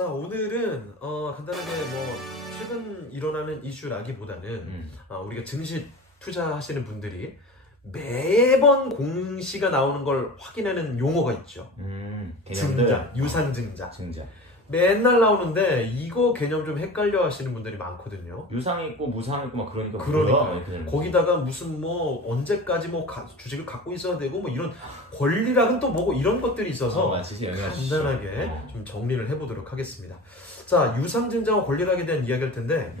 자, 오늘은 간단하게 뭐 최근 일어나는 이슈라기보다는 우리가 증시 투자하시는 분들이 매번 공시가 나오는 걸 확인하는 용어가 있죠. 증자, 유상증자. 증자. 맨날 나오는데 이거 개념 좀 헷갈려 하시는 분들이 많거든요. 유상 있고 무상 있고 막 그러니까. 거기다가 무슨 뭐 언제까지 뭐 주식을 갖고 있어야 되고 뭐 이런 권리락은 또 뭐고 이런 것들이 있어서 간단하게 좀 정리를 해보도록 하겠습니다. 자, 유상증자와 권리락에 대한 이야기할 텐데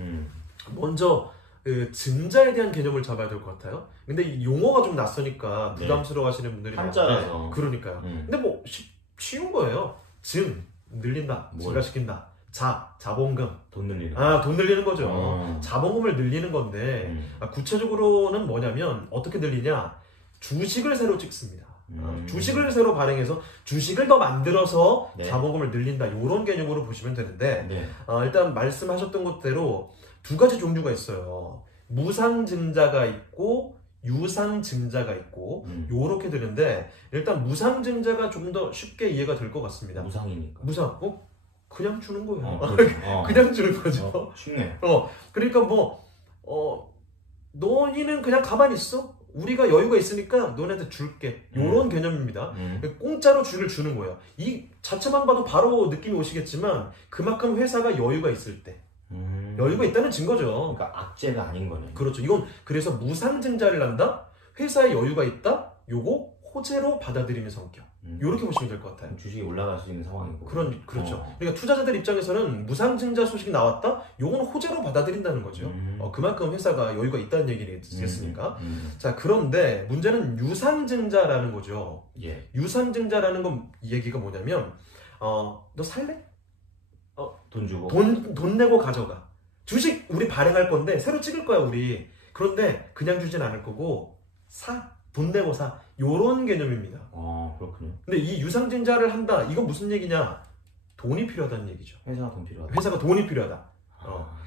먼저 증자에 대한 개념을 잡아야 될 것 같아요. 근데 이 용어가 좀 낯서니까 부담스러워 하시는 분들이 한자라서. 많은데 그러니까요. 근데 뭐 쉬운 거예요. 늘린다, 증가시킨다. 자본금. 돈 늘리는 돈 늘리는 거죠. 자본금을 늘리는 건데, 구체적으로는 뭐냐면, 어떻게 늘리냐? 주식을 새로 찍습니다. 주식을 새로 발행해서 주식을 더 만들어서 자본금을 늘린다. 이런 개념으로 보시면 되는데, 일단 말씀하셨던 것대로 두 가지 종류가 있어요. 무상증자가 있고, 유상증자가 있고 요렇게 되는데 일단 무상증자가 좀 더 쉽게 이해가 될 것 같습니다. 무상이니까. 무상, 그냥 주는 거예요. 그렇죠. 그냥 주는 거죠. 쉽네. 그러니까 너희는 그냥 가만히 있어. 우리가 여유가 있으니까 너네한테 줄게. 요런 개념입니다. 공짜로 주식을 주는 거예요. 이 자체만 봐도 바로 느낌이 오시겠지만 그만큼 회사가 여유가 있을 때 여유가 있다는 증거죠. 그러니까 악재가 아닌 거네. 그렇죠. 이건 그래서 무상증자를 한다? 회사에 여유가 있다? 요거 호재로 받아들이는 성격. 요렇게 보시면 될 것 같아요. 주식이 올라갈 수 있는 상황이고. 그렇죠. 그러니까 투자자들 입장에서는 무상증자 소식이 나왔다? 요건 호재로 받아들인다는 거죠. 그만큼 회사가 여유가 있다는 얘기겠습니까? 자, 그런데 문제는 유상증자라는 거죠. 유상증자라는 건 얘기가 뭐냐면 너 살래? 돈 주고. 돈 내고 가져가. 주식 우리 발행할 건데 새로 찍을 거야 우리. 그런데 그냥 주진 않을 거고 돈 내고 사. 요런 개념입니다. 그렇군요. 근데 이 유상증자를 한다. 이건 무슨 얘기냐? 돈이 필요하다는 얘기죠. 회사가 돈 필요하다. 회사가 돈이 필요하다.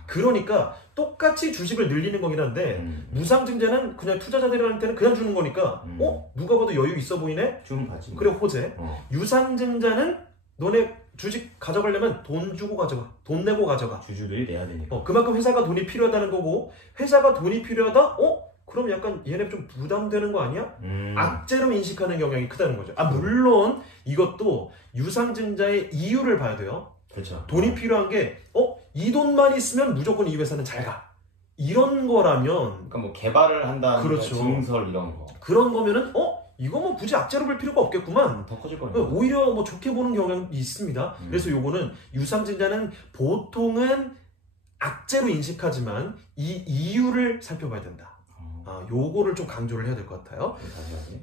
그러니까 똑같이 주식을 늘리는 거긴 한데 무상증자는 그냥 투자자들한테는 그냥 주는 거니까 누가 봐도 여유 있어 보이네? 주면 받지. 그래 호재. 유상증자는 너네 주식 가져가려면 돈 주고 가져가. 돈 내고 가져가. 주주들이 내야 되니까. 그만큼 회사가 돈이 필요하다는 거고 회사가 돈이 필요하다? 그럼 약간 얘네 좀 부담되는 거 아니야? 악재로 인식하는 경향이 크다는 거죠. 물론 이것도 유상증자의 이유를 봐야 돼요. 그렇죠. 돈이 필요한 게 이 돈만 있으면 무조건 이 회사는 잘 가. 이런 거라면 그러니까 뭐 개발을 한다는 그렇죠. 증설 이런 거. 그런 거면은 이거 뭐 굳이 악재로 볼 필요가 없겠구만. 더 커질 거예요. 오히려 뭐 좋게 보는 경향이 있습니다. 그래서 요거는 유상증자는 보통은 악재로 인식하지만 이 이유를 살펴봐야 된다. 요거를 좀 강조를 해야 될 것 같아요.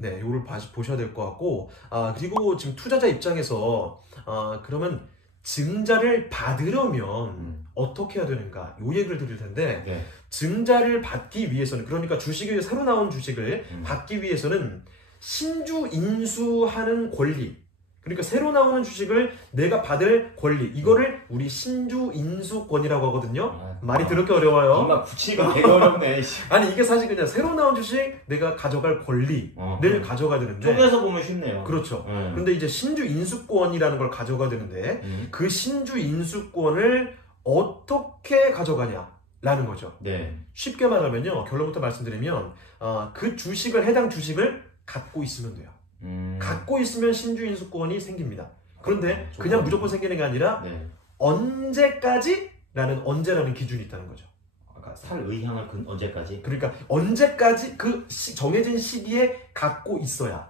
네, 요거를 보셔야 될 것 같고, 그리고 지금 투자자 입장에서 그러면 증자를 받으려면 어떻게 해야 되는가? 요 얘기를 드릴 텐데 증자를 받기 위해서는 그러니까 주식을 새로 나온 주식을 받기 위해서는 신주 인수하는 권리, 그러니까 새로 나오는 주식을 내가 받을 권리, 이거를 우리 신주 인수권이라고 하거든요. 말이 더럽게 어려워요. 정말 붙이기가 되게 어렵네. 아니 이게 사실 그냥 새로 나온 주식 내가 가져갈 권리를 가져가야 되는데 쪼개서 보면 쉽네요. 그렇죠. 그런데 이제 신주 인수권이라는 걸 가져가야 되는데 그 신주 인수권을 어떻게 가져가냐라는 거죠. 쉽게 말하면요, 결론부터 말씀드리면 그 주식을 해당 주식을 갖고 있으면 돼요. 갖고 있으면 신주인수권이 생깁니다. 그런데 그냥 무조건 생기는 게 아니라 언제까지라는 언제라는 기준이 있다는 거죠. 살 의향을 언제까지? 그러니까 언제까지 그 정해진 시기에 갖고 있어야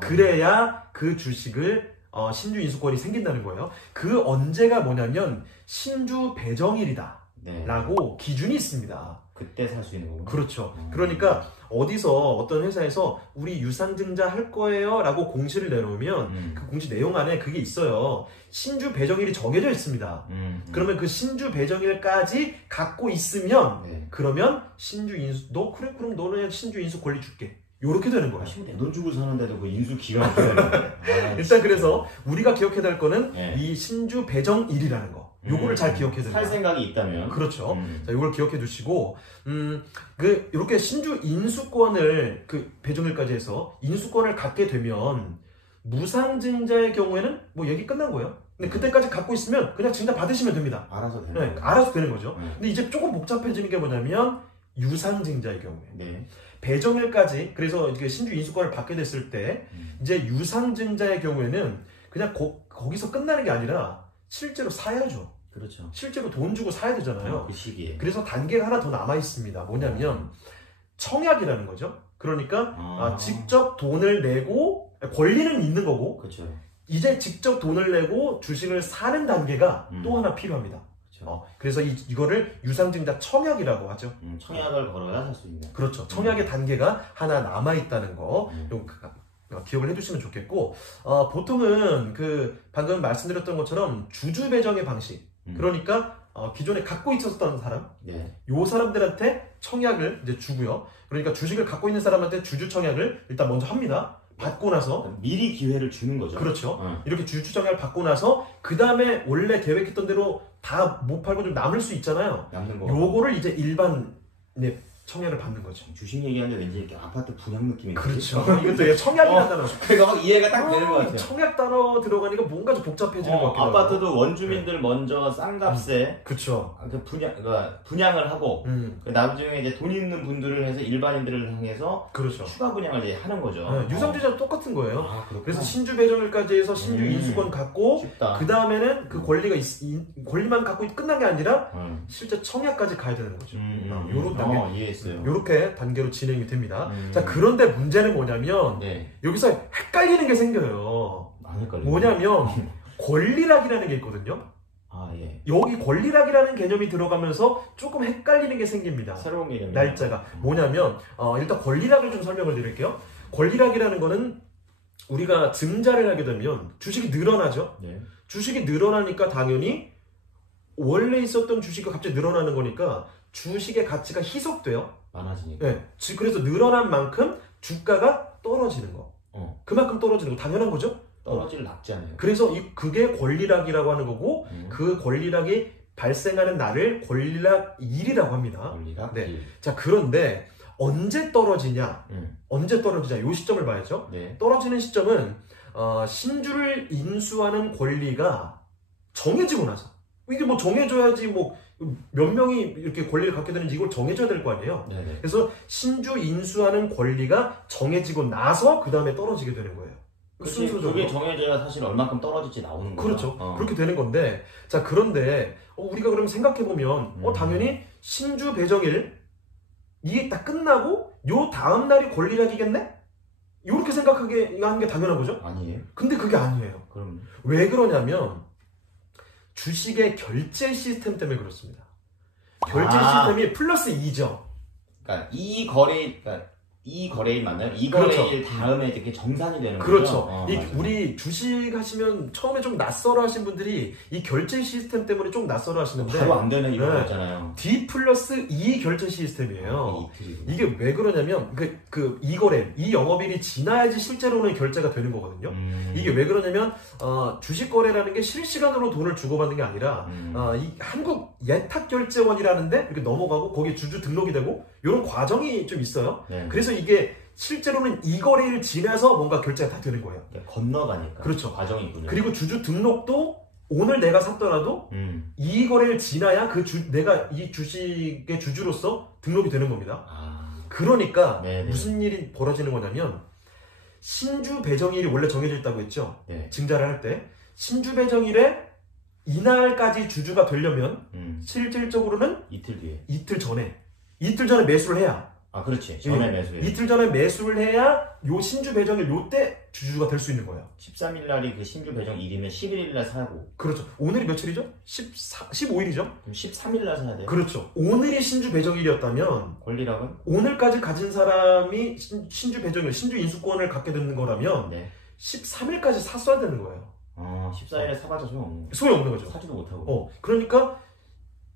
그래야 그 주식을 신주인수권이 생긴다는 거예요. 그 언제가 뭐냐면 신주 배정일이다 라고 기준이 있습니다. 그때 살 수 있는 거구나. 그렇죠. 그러니까 어디서 어떤 회사에서 우리 유상증자 할 거예요 라고 공시를 내놓으면 그 공시 내용 안에 그게 있어요. 신주 배정일이 정해져 있습니다. 그러면 그 신주 배정일까지 갖고 있으면 그러면 신주 인수 그래 그럼 너는 신주 인수 권리 줄게. 요렇게 되는 거예요. 내 돈 주고 사는데도 그 인수 기간이 일단 그래서 우리가 기억해야 될 거는 이 신주 배정일이라는 거. 요거를 잘 기억해야 된다. 살 생각이 있다면. 그렇죠. 자, 요걸 기억해 두시고, 이렇게 신주 인수권을 배정일까지 해서 인수권을 갖게 되면 무상증자의 경우에는 뭐 얘기 끝난 거예요. 근데 그때까지 갖고 있으면 그냥 증자 받으시면 됩니다. 알아서 되는 네, 거예요. 알아서 되는 거죠. 네. 근데 이제 조금 복잡해지는 게 뭐냐면 유상증자의 경우에 네. 배정일까지 그래서 이게 신주 인수권을 받게 됐을 때 이제 유상증자의 경우에는 그냥 거기서 끝나는 게 아니라 실제로 사야죠. 그렇죠. 실제로 돈 주고 사야 되잖아요. 그 시기에. 그래서 단계가 하나 더 남아 있습니다. 뭐냐면 청약이라는 거죠. 그러니까 직접 돈을 내고 권리는 있는 거고 그렇죠. 이제 직접 돈을 내고 주식을 사는 단계가 또 하나 필요합니다. 그렇죠. 그래서 이거를 유상증자 청약이라고 하죠. 청약을 걸어야 살 수 있는. 그렇죠. 청약의 단계가 하나 남아 있다는 거 좀 기억을 해주시면 좋겠고 보통은 그 방금 말씀드렸던 것처럼 주주 배정의 방식 그러니까 기존에 갖고 있었던 사람 네. 요 사람들한테 청약을 이제 주고요. 그러니까 주식을 갖고 있는 사람한테 주주 청약을 일단 먼저 합니다. 받고 나서 미리 기회를 주는 거죠. 그렇죠. 이렇게 주주 청약을 받고 나서 그 다음에 원래 계획했던 대로 다 못 팔고 좀 남을 수 있잖아요. 남는 거. 요거를 이제 일반 청약을 받는 거죠. 주식 얘기하는데 왠지 이렇게 아파트 분양 느낌이. 그렇죠. 이것도 청약이라는 단어. 그러니까 이해가 딱 되는 것 같아요. 청약 단어 들어가니까 뭔가 좀 복잡해지는 것 같기도 하고. 아파트도 원주민들 먼저 싼 값에 그렇죠. 분양을 하고 그 나중에 이제 돈 있는 분들을 해서 일반인들을 향해서 그렇죠. 추가 분양을 이제 하는 거죠. 유상증자도 똑같은 거예요. 그렇구나. 그래서 신주 배정일까지 해서 신주 인수권 갖고 쉽다. 그 다음에는 그 권리만 갖고 끝난 게 아니라 실제 청약까지 가야 되는 거죠. 요런 단계. 이해했어요. 요렇게 단계로 진행이 됩니다. 자, 그런데 문제는 뭐냐면 여기서 헷갈리는 게 생겨요. 뭐냐면 권리락이라는 게 있거든요. 여기 권리락이라는 개념이 들어가면서 조금 헷갈리는 게 생깁니다. 새로운 개념이 날짜가 뭐냐면 일단 권리락을 좀 설명을 드릴게요. 권리락이라는 거는 우리가 증자를 하게 되면 주식이 늘어나죠. 주식이 늘어나니까 당연히 원래 있었던 주식이 갑자기 늘어나는 거니까 주식의 가치가 희석돼요. 많아지니까. 그래서 늘어난 만큼 주가가 떨어지는 거. 그만큼 떨어지는 거 당연한 거죠. 떨어질 낙지잖아요. 그래서 그게 권리락이라고 하는 거고 그 권리락이 발생하는 날을 권리락일이라고 합니다. 권리락일. 자, 그런데 언제 떨어지냐? 요 시점을 봐야죠. 떨어지는 시점은 신주를 인수하는 권리가 정해지고 나서. 이게 뭐 정해져야지 뭐 몇 명이 이렇게 권리를 갖게 되는지 이걸 정해줘야 될 거 아니에요. 그래서 신주 인수하는 권리가 정해지고 나서 그 다음에 떨어지게 되는 거예요. 그게 정해져야 사실 얼마큼 떨어질지 나오는 거죠. 그렇죠. 그렇게 되는 건데 자 그런데 우리가 그럼 생각해보면 당연히 신주 배정일 이게 딱 끝나고 요 다음 날이 권리락이겠네? 이렇게 생각하게 하는 게 당연한 거죠? 아니에요. 근데 그게 아니에요. 그럼 왜 그러냐면 주식의 결제 시스템 때문에 그렇습니다. 결제 시스템이 플러스 2죠. 그러니까 이 거래일 맞나요? 이 거래일 다음에 이렇게 정산이 되는 거죠? 그렇죠. 우리 주식 하시면 처음에 좀 낯설어 하신 분들이 이 결제 시스템 때문에 좀 낯설어 하시는데 바로 안 되는 이거 있잖아요. D 플러스 2 결제 시스템이에요. 이게 왜 그러냐면 이 거래, 이 영업일이 지나야지 실제로는 결제가 되는 거거든요. 이게 왜 그러냐면 주식 거래라는 게 실시간으로 돈을 주고받는 게 아니라 이 한국 예탁결제원이라는데 이렇게 넘어가고 거기에 주주 등록이 되고 이런 과정이 좀 있어요. 그래서 이게 실제로는 이 거래일 지나서 뭔가 결제가 다 되는 거예요. 건너가니까. 그렇죠. 과정이 있군요. 그리고 주주 등록도 오늘 내가 샀더라도 이 거래를 지나야 내가 이 주식의 주주로서 등록이 되는 겁니다. 그러니까 무슨 일이 벌어지는 거냐면 신주 배정일이 원래 정해져 있다고 했죠. 증자를 할 때 신주 배정일에 이날까지 주주가 되려면 실질적으로는 이틀 전에 매수를 해야. 그렇지. 전에 매수해. 이틀 전에 매수를 해야 요 신주 배정일 요때 주주가 될 수 있는 거예요. 13일 날이 그 신주 배정 일이면 11일 날 사고. 그렇죠. 오늘이 며칠이죠? 15일이죠? 그럼 13일 날 사야 돼요? 그렇죠. 오늘이 신주 배정일이었다면 권리락은? 오늘까지 가진 사람이 신주 배정일, 신주 인수권을 갖게 되는 거라면 13일까지 샀어야 되는 거예요. 14일에 사봤자 소용없는 거죠. 사지도 못하고. 그러니까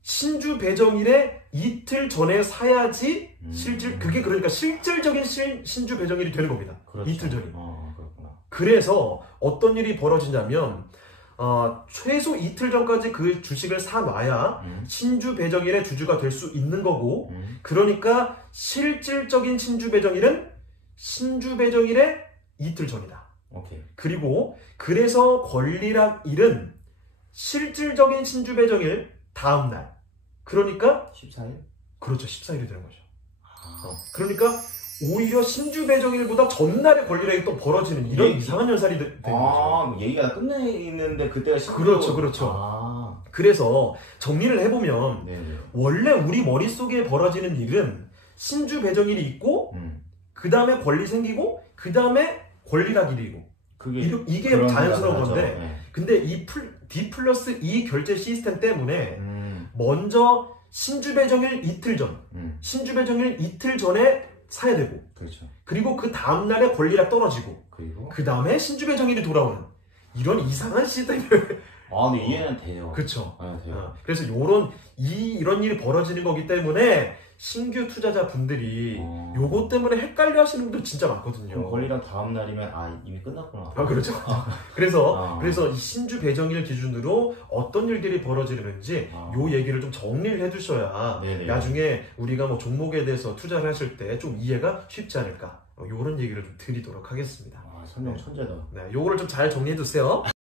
신주 배정일에 이틀 전에 사야지 그게 그러니까 실질적인 신주 배정일이 되는 겁니다. 그렇죠. 이틀 전이. 그렇구나. 그래서 어떤 일이 벌어지냐면 최소 이틀 전까지 그 주식을 사놔야 신주 배정일에 주주가 될 수 있는 거고 그러니까 실질적인 신주 배정일은 신주 배정일에 이틀 전이다. 오케이. 그리고 그래서 권리락일은 실질적인 신주 배정일 다음 날. 그러니까 14일? 그렇죠. 14일이 되는 거죠. 그러니까 오히려 신주 배정일보다 전날에 권리락이 또 벌어지는 이런 이상한 연살이 되는 거죠. 얘기가 끝내 있는데 그때가 그렇죠, 그렇죠. 그래서 정리를 해보면 네네. 원래 우리 머릿속에 벌어지는 일은 신주 배정일이 있고 그 다음에 권리 생기고 그 다음에 권리락일이고 이게 자연스러운 건데 네. 근데 이 D 플러스 E 결제 시스템 때문에 먼저 신주 배정일 이틀 전 신주 배정일 이틀 전에 사야 되고 그렇죠. 그리고 그 다음날에 권리락 떨어지고 그리고 그 다음에 신주 배정일이 돌아오는 이런 이상한 시스템을 근데 이해는 돼요. 그렇죠. 돼요. 그래서 이런 일이 벌어지는 거기 때문에 신규 투자자 분들이 요거 때문에 헷갈려 하시는 분들 진짜 많거든요. 그럼 권리락 다음 날이면 이미 끝났구나. 그렇죠. 그래서 이 신주 배정일 기준으로 어떤 일들이 벌어지는지 요 얘기를 좀 정리를 해두셔야 네네. 나중에 우리가 뭐 종목에 대해서 투자를 하실 때 좀 이해가 쉽지 않을까 요런 얘기를 좀 드리도록 하겠습니다. 설명 천재다. 네, 요거를 좀 잘 정리해 두세요.